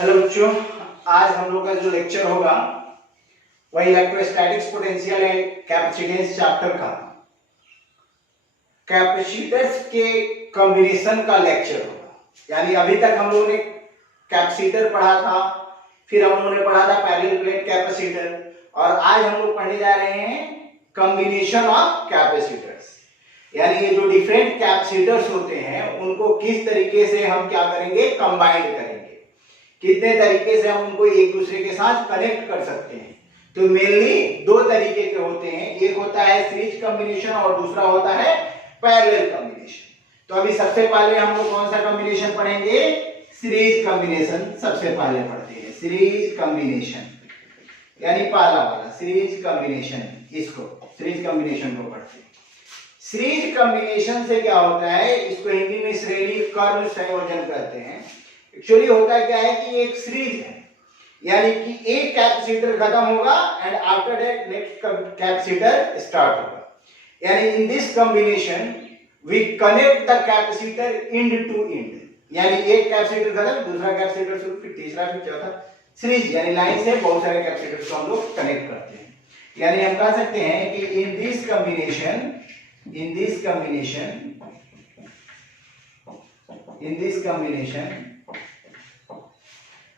Hello बच्चों, आज हम लोग का जो लेक्चर होगा वह electrostatics potential and capacitance chapter का कैपेसिटर्स के कॉम्बिनेशन का लेक्चर होगा। यानी अभी तक हम लोगों ने कैपेसिटर पढ़ा था, फिर हम लोगों ने पढ़ा था पैरेलल प्लेट कैपेसिटर, और आज हम लोग पढ़ने जा रहे हैं कॉम्बिनेशन ऑफ कैपेसिटर्स। यानी ये जो डिफरेंट कैपेसिटर्स होते हैं उनको किस तरीके से हम क्या करेंगे, कंबाइन करेंगे, कितने तरीके से हम उनको एक दूसरे के साथ कनेक्ट कर सकते हैं। तो मेनली दो तरीके के होते हैं, एक होता है सीरीज कॉम्बिनेशन और दूसरा होता है पैरेलल कॉम्बिनेशन। तो अभी सबसे पहले हम लोग कौन सा कॉम्बिनेशन पढ़ेंगे, सीरीज कॉम्बिनेशन सबसे पहले पढ़ते हैं। सीरीज कॉम्बिनेशन यानी पहला वाला सीरीज कॉम्बिनेशन, इसको सीरीज कॉम्बिनेशन को पढ़ते हैं। सीरीज कॉम्बिनेशन से क्या होता है, इसको हिंदी में श्रेणी कर्म संयोजन कहते हैं। एक्चुअली होता क्या है कि एक सीरीज है, यानी कि एक कैपेसिटर खत्म होगा and after that next capacitor start होगा। यानी in this combination we connect the capacitor end to end, यानी एक कैपेसिटर खत्म, दूसरा कैपेसिटर शुरू, फिर तीसरा, फिर चौथा। सीरीज यानी लाइन से बहुत सारे कैपेसिटर को हम लोग कनेक्ट करते हैं। यानी हम कह सकते हैं कि इन दिस कॉम्बिनेशन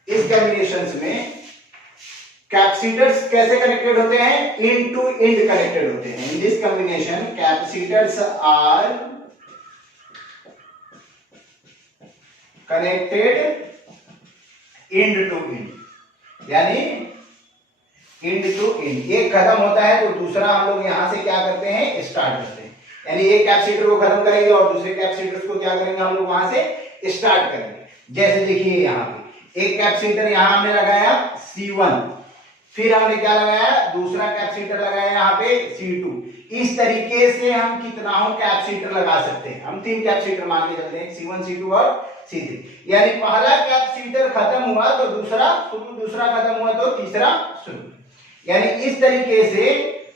इस कॉम्बिनेशन में कैपेसिटर्स कैसे कनेक्टेड होते हैं, इंड टू इंड कनेक्टेड होते हैं। In this combination capacitors are connected end to end, यानी इंड टू इंड। एक खत्म होता है तो दूसरा हम लोग यहां से क्या करते हैं, स्टार्ट करते हैं। यानी एक कैपेसिटर को खत्म करेंगे और दूसरे कैपेसिटर्स को क्या करेंगे, हम लोग वहां से स्टार्ट करेंगे। जैसे देखिए यहाँ पे एक कैपेसिटर यहां हमने लगाया C1, फिर हमने क्या लगाया, दूसरा कैपेसिटर लगाया यहाँ पे C2। इस तरीके से हम कितना कैपेसिटर लगा सकते हैं, हम 3 कैपेसिटर मान के चलते हैं, C1, C2 और C3। यानी पहला कैपेसिटर खत्म हुआ तो दूसरा शुरू, दूसरा खत्म हुआ तो तीसरा शुरू। यानी इस तरीके से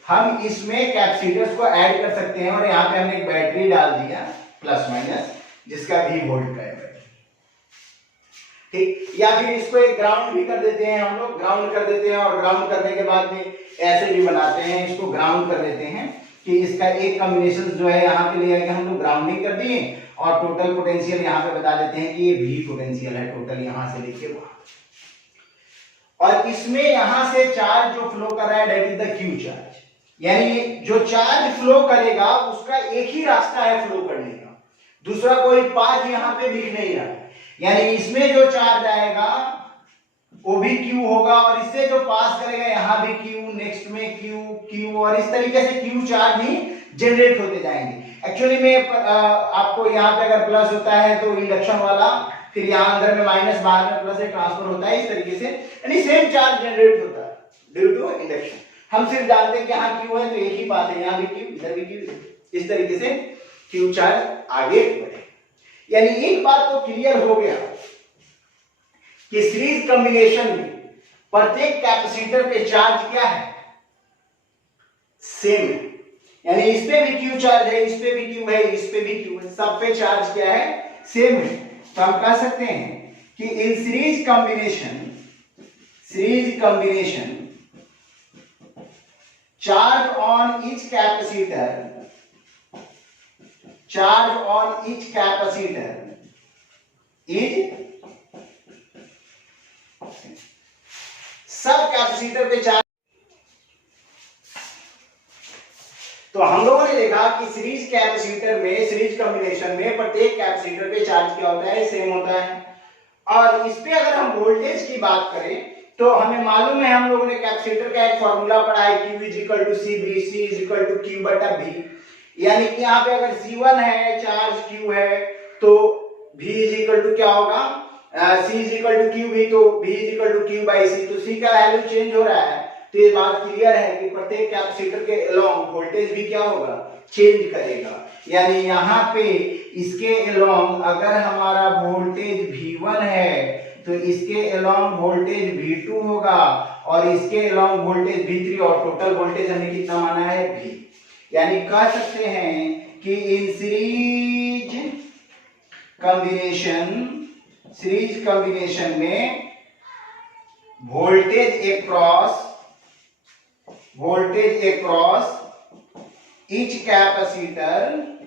हम इसमें कैपेसिटर्स को ऐड कर सकते हैं। और यहाँ पे हमने एक बैटरी डाल दिया प्लस माइनस, जिसका V वोल्ट का है, ठीक। या फिर इसको एक ग्राउंड भी कर देते हैं, हम लोग ग्राउंड कर देते हैं, और ग्राउंड करने के बाद में ऐसे भी बनाते हैं, इसको ग्राउंड कर देते हैं कि इसका एक कॉम्बिनेशन जो है यहाँ पे लिया गया, हम लोग ग्राउंडिंग कर दिए और टोटल पोटेंशियल यहाँ पे बता देते हैं कि ये V पोटेंशियल है टोटल, यहाँ से लेके वहां। और इसमें यहां से चार्ज जो फ्लो कर रहा है that is the Q charge. यानी जो चार्ज फ्लो करेगा उसका एक ही रास्ता है फ्लो करने का, दूसरा कोई पाथ यहाँ पे दिख नहीं रहा है। यानी इसमें जो चार्ज आएगा वो भी Q होगा, और इससे जो पास करेगा यहाँ भी Q, नेक्स्ट में Q, और इस तरीके से Q चार्ज ही जनरेट होते जाएंगे। एक्चुअली में आपको यहाँ पे अगर प्लस होता है तो इंडक्शन वाला, फिर यहाँ अंदर में माइनस, बाहर में प्लस से ट्रांसफर होता है, इस तरीके से यानी सेम चार्ज जनरेट होता है ड्यू टू इंडक्शन। हम सिर्फ जानते हैं कि यहाँ Q है तो एक ही बात है, यहाँ भी Q, इधर भी Q, इस तरीके से Q चार्ज आगे बढ़े। यानी एक बात तो क्लियर हो गया कि सीरीज कॉम्बिनेशन में प्रत्येक कैपेसिटर पे चार्ज क्या है, सेम है। यानी इस पे भी Q चार्ज है, इस पे भी Q है, इस पे भी Q है, सब पे चार्ज क्या है, सेम है। तो हम कह सकते हैं कि in series combination charge on each capacitor is सब कैपेसिटर पे चार्ज। तो हम लोगों ने देखा कि सीरीज कैपेसिटर में, सीरीज कॉम्बिनेशन में प्रत्येक कैपेसिटर पे चार्ज क्या होता है, सेम होता है। और इस पे अगर हम वोल्टेज की बात करें तो हमें मालूम है, हम लोगों ने कैपेसिटर का एक फॉर्मूला पढ़ा है, Q = CB, C = Q/V। यानी कि यहाँ पे अगर C1 है, चार्ज Q है, तो V क्या होगा, C = QV, तो V = Q/C। तो C का वैल्यू चेंज हो रहा है, तो ये बात क्लियर है कि प्रत्येक कैपेसिटर के अलोंग वोल्टेज भी क्या होगा, चेंज करेगा। यानी यहाँ पे इसके अलोंग अगर हमारा वोल्टेज V1 है तो इसके अलोंग वोल्टेज V2 होगा, और इसके अलोंग वोल्टेज V3, और टोटल वोल्टेज हमने कितना माना है, V। यानी कह सकते हैं कि इन सीरीज कॉम्बिनेशन में voltage across each capacitor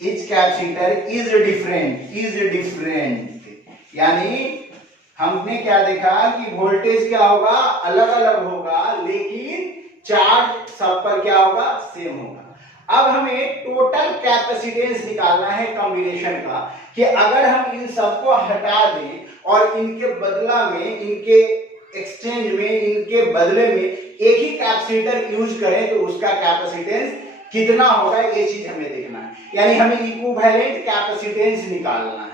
is different। यानी हमने क्या देखा कि वोल्टेज क्या होगा, अलग अलग होगा, लेकिन चार्ज सब पर क्या होगा, सेम होगा। अब हमें टोटल कैपेसिटेंस निकालना है कॉम्बिनेशन का, कि अगर हम इन सबको हटा दें और इनके बदला में, इनके एक्सचेंज में, इनके बदले में एक ही कैपेसिटर यूज करें तो उसका कैपेसिटेंस कितना होगा, ये चीज हमें देखना है। यानी हमें इक्विवेलेंट कैपेसिटेंस निकालना है।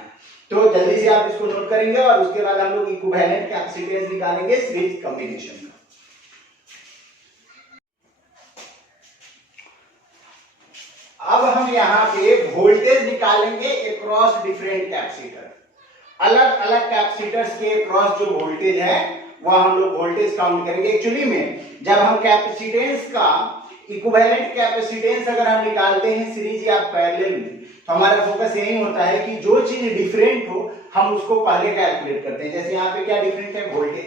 तो जल्दी से आप इसको नोट करेंगे और उसके बाद हम लोग इक्विवेलेंट कैपेसिटेंस निकालेंगे सीरीज कॉम्बिनेशन का। अब हम यहाँ पे वोल्टेज निकालेंगे अक्रॉस डिफरेंट कैपेसिटर। अलग अलग कैपेसिटर्स के अक्रॉस जो वोल्टेज है वह हम लोग वोल्टेज काउंट करेंगे। एक्चुअली में जब हम कैपेसिटेंस का इक्विवेलेंट कैपेसिटेंस अगर हम निकालते हैं सीरीज या पैरेलल में, तो हमारा फोकस यही होता है कि जो चीज डिफरेंट हो हम उसको पहले कैलकुलेट करते हैं। जैसे यहाँ पे क्या डिफरेंट है, वोल्टेज,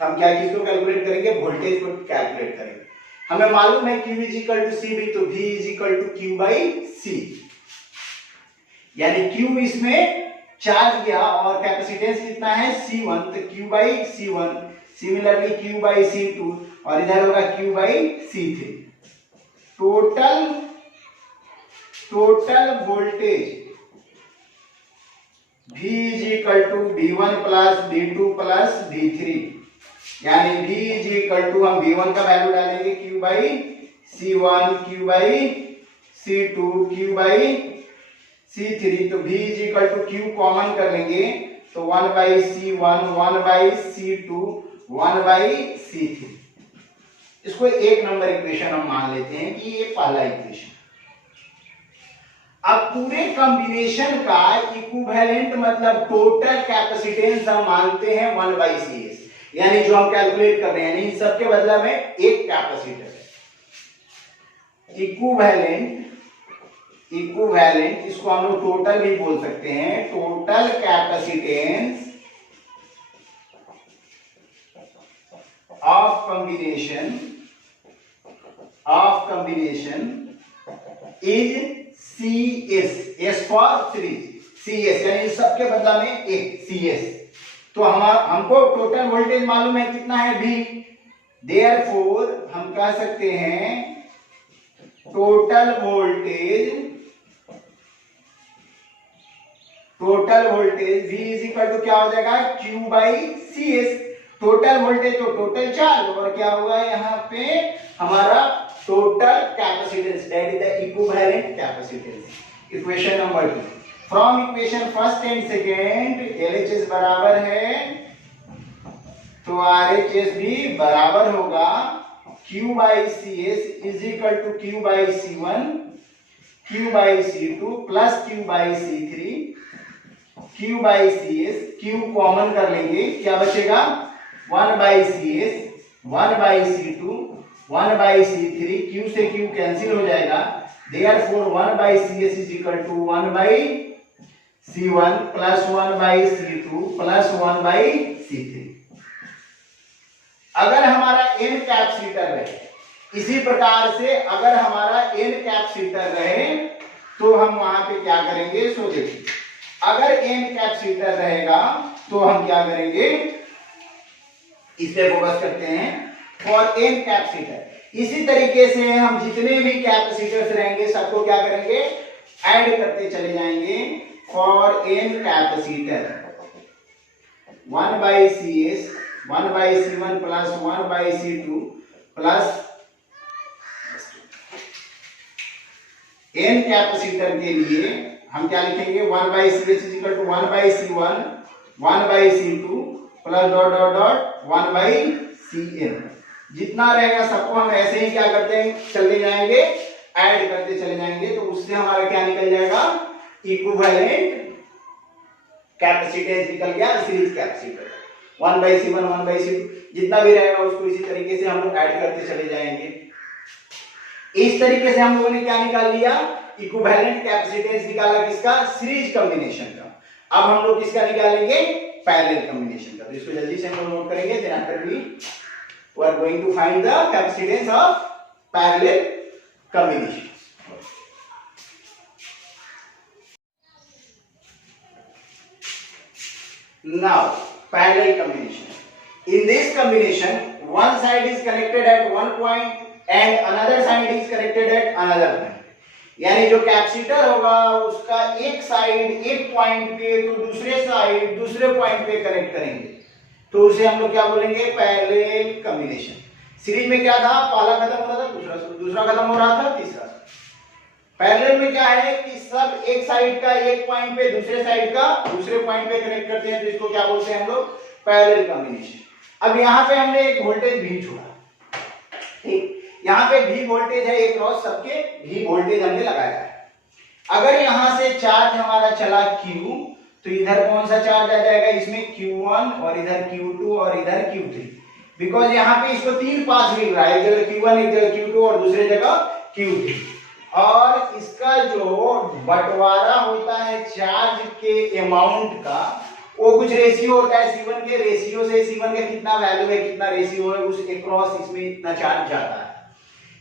तो हम क्या किसको कैलकुलेट करेंगे, वोल्टेज को कैलकुलेट करेंगे। हमें मालूम है Q = C भी, तो V = Q/C, यानी Q इसमें चार्ज गया और कैपेसिटेंस कितना है C1, तो Q/C1, सिमिलरली Q/C2 और इधर होगा Q/C3। Total voltage V = V1 + V2 + V3, यानी V = हम V1 का वैल्यू डालेंगे Q/C1, Q/C2, Q/C3, तो V = Q कॉमन कर लेंगे तो 1/C1, 1/C2, 1/C3। इसको एक नंबर इक्वेशन हम मान लेते हैं कि ये पहला इक्वेशन। अब पूरे कॉम्बिनेशन का इक्विवेलेंट मतलब टोटल कैपेसिटेंस हम मानते हैं 1/CS, यानी जो हम कैलकुलेट कर रहे हैं, इन सबके बदला में एक कैपेसिटर है। इक्विवेलेंट इसको हम लोग टोटल भी बोल सकते हैं। Total capacitance of combination is CS, S for series, CS यानी सबके बदला में एक CS। तो हमको टोटल वोल्टेज मालूम है कितना है V, देयरफॉर हम कह सकते हैं टोटल वोल्टेज V = क्या हो जाएगा, Q/CS। टोटल वोल्टेज तो टोटल चार्ज, और क्या होगा यहाँ पे हमारा total capacitance, that is the equivalent capacitance. Equation number 2 from equation first and second LHS बराबर है तो RHS भी बराबर होगा Q/CS = Q/C1, Q/C2 + Q/C3, Q/CS, Q common कर लेंगे, क्या बचेगा 1/CS, 1/C2, 1/C3, Q से Q कैंसिल हो जाएगा, therefore 1/CS = 1/C1 + 1/C2 + 1/C3। अगर हमारा n कैपेसिटर रहे, इसी प्रकार से अगर हमारा n कैपेसिटर रहे तो हम वहां पे क्या करेंगे, सो देखिए अगर n कैपेसिटर रहेगा तो हम क्या करेंगे, इस पे फोकस करते हैं। फॉर n कैपेसिटर, इसी तरीके से हम जितने भी कैपेसिटर्स रहेंगे सबको क्या करेंगे, ऐड करते चले जाएंगे। For n capacitor 1/CS, 1/C1 + 1/C2 + n capacitor के लिए हम क्या लिखेंगे, 1/CS = 1/C1, 1/C2 + ... 1/CN। जितना रहेगा सबको हम ऐसे ही क्या करते हैं, चले जाएंगे, ऐड करते चले जाएंगे, तो उससे हमारा क्या निकल जाएगा, इक्विवेलेंट कैपेसिटेंस निकल गया सीरीज कैपेसिटर। 1/C1, 1/C2 जितना भी रहेगा उसको इसी तरीके से हम लोग ऐड करते चले जाएंगे। इस तरीके से हम लोगों ने क्या निकाल लिया, इक्विवेलेंट कैपेसिटेंस निकाला, किसका, सीरीज कॉम्बिनेशन का। अब हम लोग किसका निकालेंगे, पैरेलल कॉम्बिनेशन का। तो इसको जल्दी से हम लोग नोट करेंगे। Then after we are going to find the capacitance of parallel combination. Now parallel combination. In this combination, one side is connected at one point and another side is connected at another point. यानी जो capacitor होगा उसका एक side एक point पे तो दूसरे side दूसरे पॉइंट पे कनेक्ट करेंगे, तो उसे हम लोग क्या बोलेंगे? Parallel combination. सीरीज में क्या था? पहला खत्म हो रहा था, दूसरा खत्म हो रहा था, तीसरा। पैरेलल में क्या है कि सब एक साइड का एक पॉइंट पे दूसरे साइड का दूसरे पॉइंट पे कनेक्ट करते हैं, तो इसको क्या बोलते हैं हम लोग? Parallel combination. अब यहाँ पे हमने एक वोल्टेज भी छोड़ा, ठीक, यहाँ पे भी वोल्टेज है, एक क्रॉस सबके भी वोल्टेज हमने लगाया है। अगर यहाँ से चार्ज हमारा चला Q, तो इधर कौन सा चार्ज आ जाएगा? इसमें Q1 और इधर Q2 और इधर Q3, बिकॉज यहाँ पे इसको तीन पास मिल रहा है, एक जगह Q1 एक जगह Q2 और दूसरी जगह Q3। और इसका जो बंटवारा होता है चार्ज के अमाउंट का, वो कुछ रेशियो होता है C1 के, रेशियो से C1 का कितना वैल्यू है, कितना रेशियो है, उस अक्रॉस इसमें इतना चार्ज जाता है।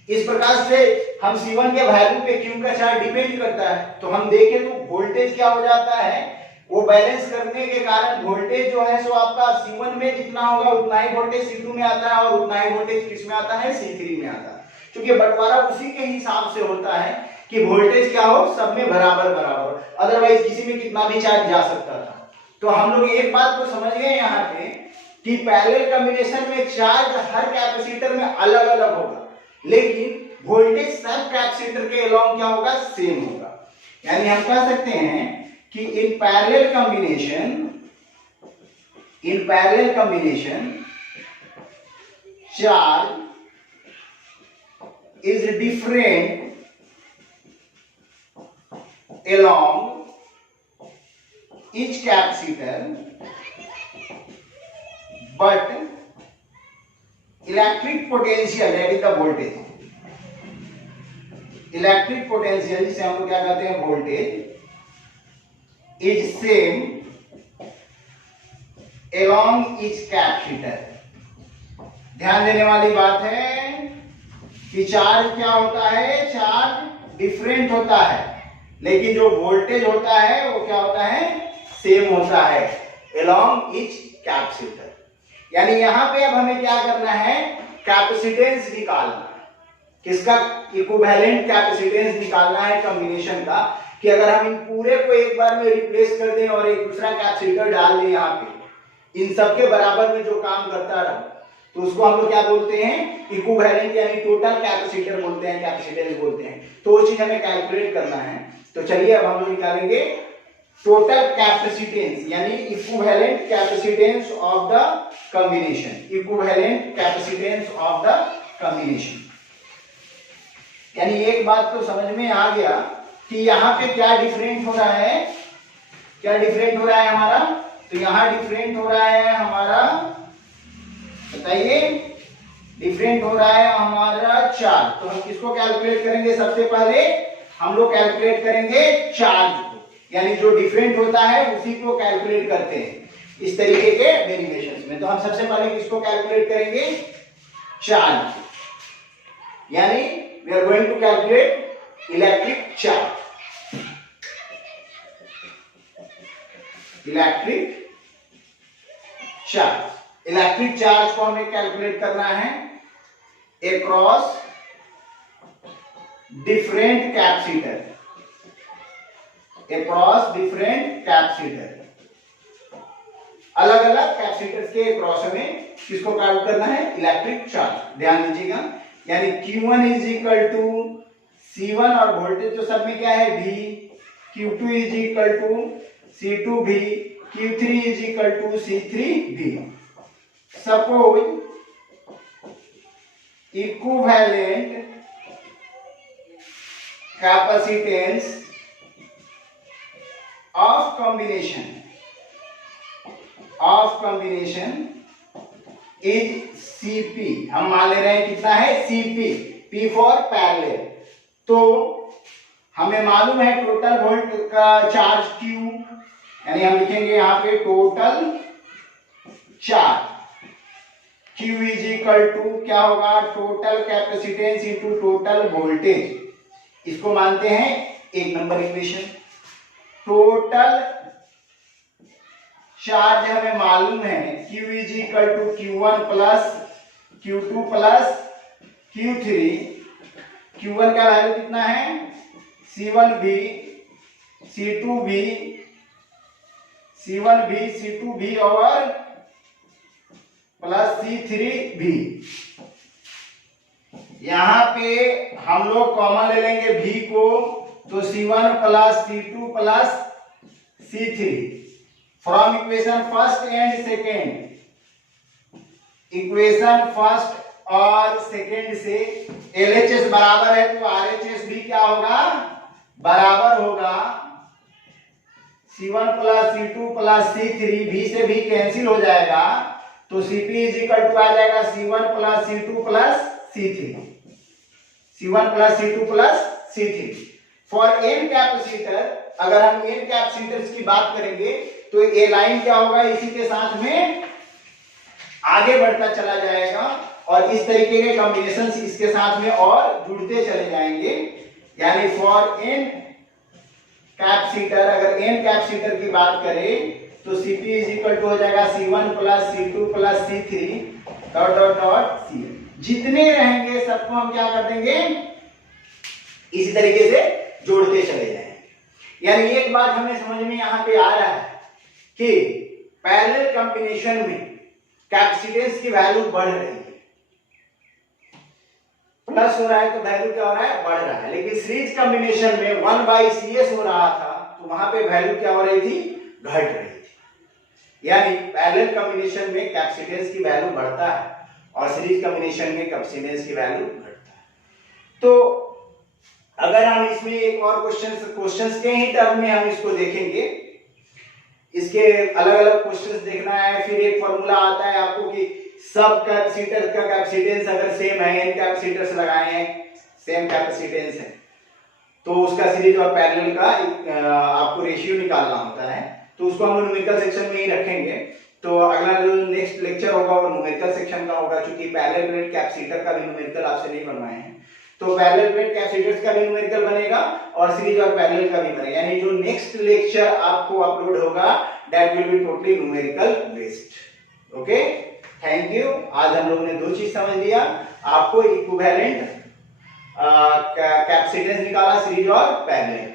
इस प्रकार से हम C1 के वैल्यू पे Q का चार्ज डिपेंड करता है। तो हम देखें तो वोल्टेज क्या हो जाता है, वो बैलेंस करने के कारण वोल्टेज जो है सो आपका C1 में जितना होगा उतना ही वोल्टेज C2 में आता है और उतना ही वोल्टेज किस में आता है? C3 में आता है। क्योंकि बंटवारा उसी के हिसाब से होता है कि वोल्टेज क्या हो, सब में बराबर बराबर, अदरवाइज किसी में कितना भी चार्ज जा सकता था। तो हम लोग एक बात तो समझ गए यहाँ पे कि पैरेलल कॉम्बिनेशन में चार्ज हर कैपेसिटर में अलग अलग होगा, लेकिन वोल्टेज सब कैपेसिटर के अलोंग क्या होगा? सेम होगा। यानी हम कह सकते हैं कि in parallel combination charge is different along each capacitor, but electric potential, that is the voltage, electric potential जिसे हम लोग क्या कहते हैं? voltage is same along each capacitor। ध्यान देने वाली बात है कि चार्ज क्या होता है? चार्ज डिफरेंट होता है, लेकिन जो वोल्टेज होता है वो क्या होता है? सेम होता है along each कैपेसिटर। यानी यहाँ पे अब हमें क्या करना है? कैपेसिटेंस निकालना है। किसका? इक्विवेलेंट कैपेसिटेंस निकालना है कॉम्बिनेशन का, कि अगर हम इन पूरे को एक बार में रिप्लेस कर दें और एक दूसरा कैपेसिटर डाल दें यहाँ पे, इन सबके बराबर में जो काम करता रहा, तो उसको हम लोग क्या बोलते हैं? इक्विवेलेंट, यानी टोटल कैपेसिटर बोलते हैं, कैपेसिटेंस बोलते हैं। तो वो चीज हमें कैलकुलेट करना है। तो चलिए अब हम लोग निकालेंगे टोटल कैपेसिटेंस, यानी equivalent capacitance of the combination, equivalent capacitance of the combination. यानी एक बात तो समझ में आ गया कि यहाँ पे क्या डिफरेंट हो रहा है, क्या डिफरेंट हो रहा है हमारा? तो यहाँ डिफरेंट हो रहा है हमारा, बताइए, डिफरेंट हो रहा है हमारा चार्ज। तो हम किसको कैलकुलेट करेंगे? सबसे पहले हम लोग कैलकुलेट करेंगे चार्ज को, यानी जो डिफरेंट होता है उसी को कैलकुलेट करते हैं इस तरीके के डेरिवेशंस में। तो हम सबसे पहले किसको कैलकुलेट करेंगे? चार्ज, यानी we are going to calculate electric charge. Electric charge को हमें कैलकुलेट करना है अक्रॉस डिफरेंट कैपेसिटर, अलग अलग कैपेसिटर्स के अक्रॉस में किसको कैलकुलेट करना है? Electric charge. ध्यान दीजिएगा, यानी Q1 is equal to C1 और वोल्टेज तो सब में क्या है? V, Q2 is equal to C2V, Q3 is equal to C3V। Suppose equivalent capacitance of combination is Cp। हम मान ले रहे हैं कितना है? Cp, P for parallel. तो हमें मालूम है टोटल वोल्ट का चार्ज Q, यानी हम लिखेंगे यहाँ पे total charge. Q is equal to क्या होगा, total capacitance into total voltage. इसको मानते हैं 1 नंबर इक्वेशन। टोटल चार्ज हमें मालूम है Q is equal to Q1 plus Q2 plus Q3। Q1 का वैल्यू कितना है, C1V C2V C1V C2V और प्लस C3V। यहां पे हम लोग कॉमन ले लेंगे V को, तो C1 plus C2 plus C3 from equation first and second. Equation first और सेकेंड से LHS बराबर है तो RHS भी क्या होगा, बराबर होगा। C1 plus C2 plus C3 V से भी कैंसिल हो जाएगा, तो Cp इज इक्वल टू आ जाएगा C1 plus C2 plus C3। C1 plus C2 plus C3 for n capacitor. अगर हम n कैपेसिटर्स की बात करेंगे तो ये लाइन क्या होगा, इसी के साथ में आगे बढ़ता चला जाएगा और इस तरीके के कॉम्बिनेशंस इसके साथ में और जुड़ते चले जाएंगे। यानी फॉर n कैपेसिटर, अगर n कैपेसिटर की बात करें तो Cp इज इक्वल टू हो जाएगा C1 plus C2 plus C3 dot dot dot Cn। जितने रहेंगे सबको हम क्या कर देंगे, इसी तरीके से जोड़ते चले जाएंगे। यानी एक बात हमें समझ में यहां पे आ रहा है कि पैरेलल कॉम्बिनेशन में कैपेसिटेंस की वैल्यू बढ़ रही है, प्लस हो रहा है तो वैल्यू क्या हो रहा है, बढ़ रहा है। लेकिन सीरीज कॉम्बिनेशन में 1/CS हो रहा था तो वहां पे वैल्यू क्या हो रही थी, घट रही थी। यानी पैरेलल कॉम्बिनेशन में कैपेसिटेंस की वैल्यू बढ़ता है और सीरीज कॉम्बिनेशन में कैपेसिटेंस की वैल्यू घटता है। तो अगर हम इसमें एक और क्वेश्चंस के ही टर्म में हम इसको देखेंगे, इसके अलग अलग क्वेश्चंस देखना है। फिर एक फॉर्मूला आता है आपको कि सब कैपेसिटर का कैपेसिटेंस अगर सेम है, n कैपेसिटर्स लगाए हैं, सेम कैपेसिटेंस है, तो उसका सीरीज और पैरेलल का आपको रेशियो निकालना होता है। तो उसको हम न्यूमेरिकल सेक्शन में ही रखेंगे। तो अगला जो नेक्स्ट लेक्चर होगा वो न्यूमेरिकल सेक्शन का होगा, क्योंकि पैरेलल प्लेट कैपेसिटर का भी न्यूमेरिकल आपसे नहीं बनवाए हैं। तो पैरेलल प्लेट कैपेसिटर्स का भी न्यूमेरिकल बनेगा और सीरीज और पैरेलल का भी बनेगा। यानी जो नेक्स्ट लेक्चर आपको अपलोड होगा that will be totally numerical based. Okay, thank you. आज हम लोगों ने 2 चीज समझ लिया, आपको इक्विवेलेंट कैपेसिटेंस निकाला, सीरीज और पैरेलल।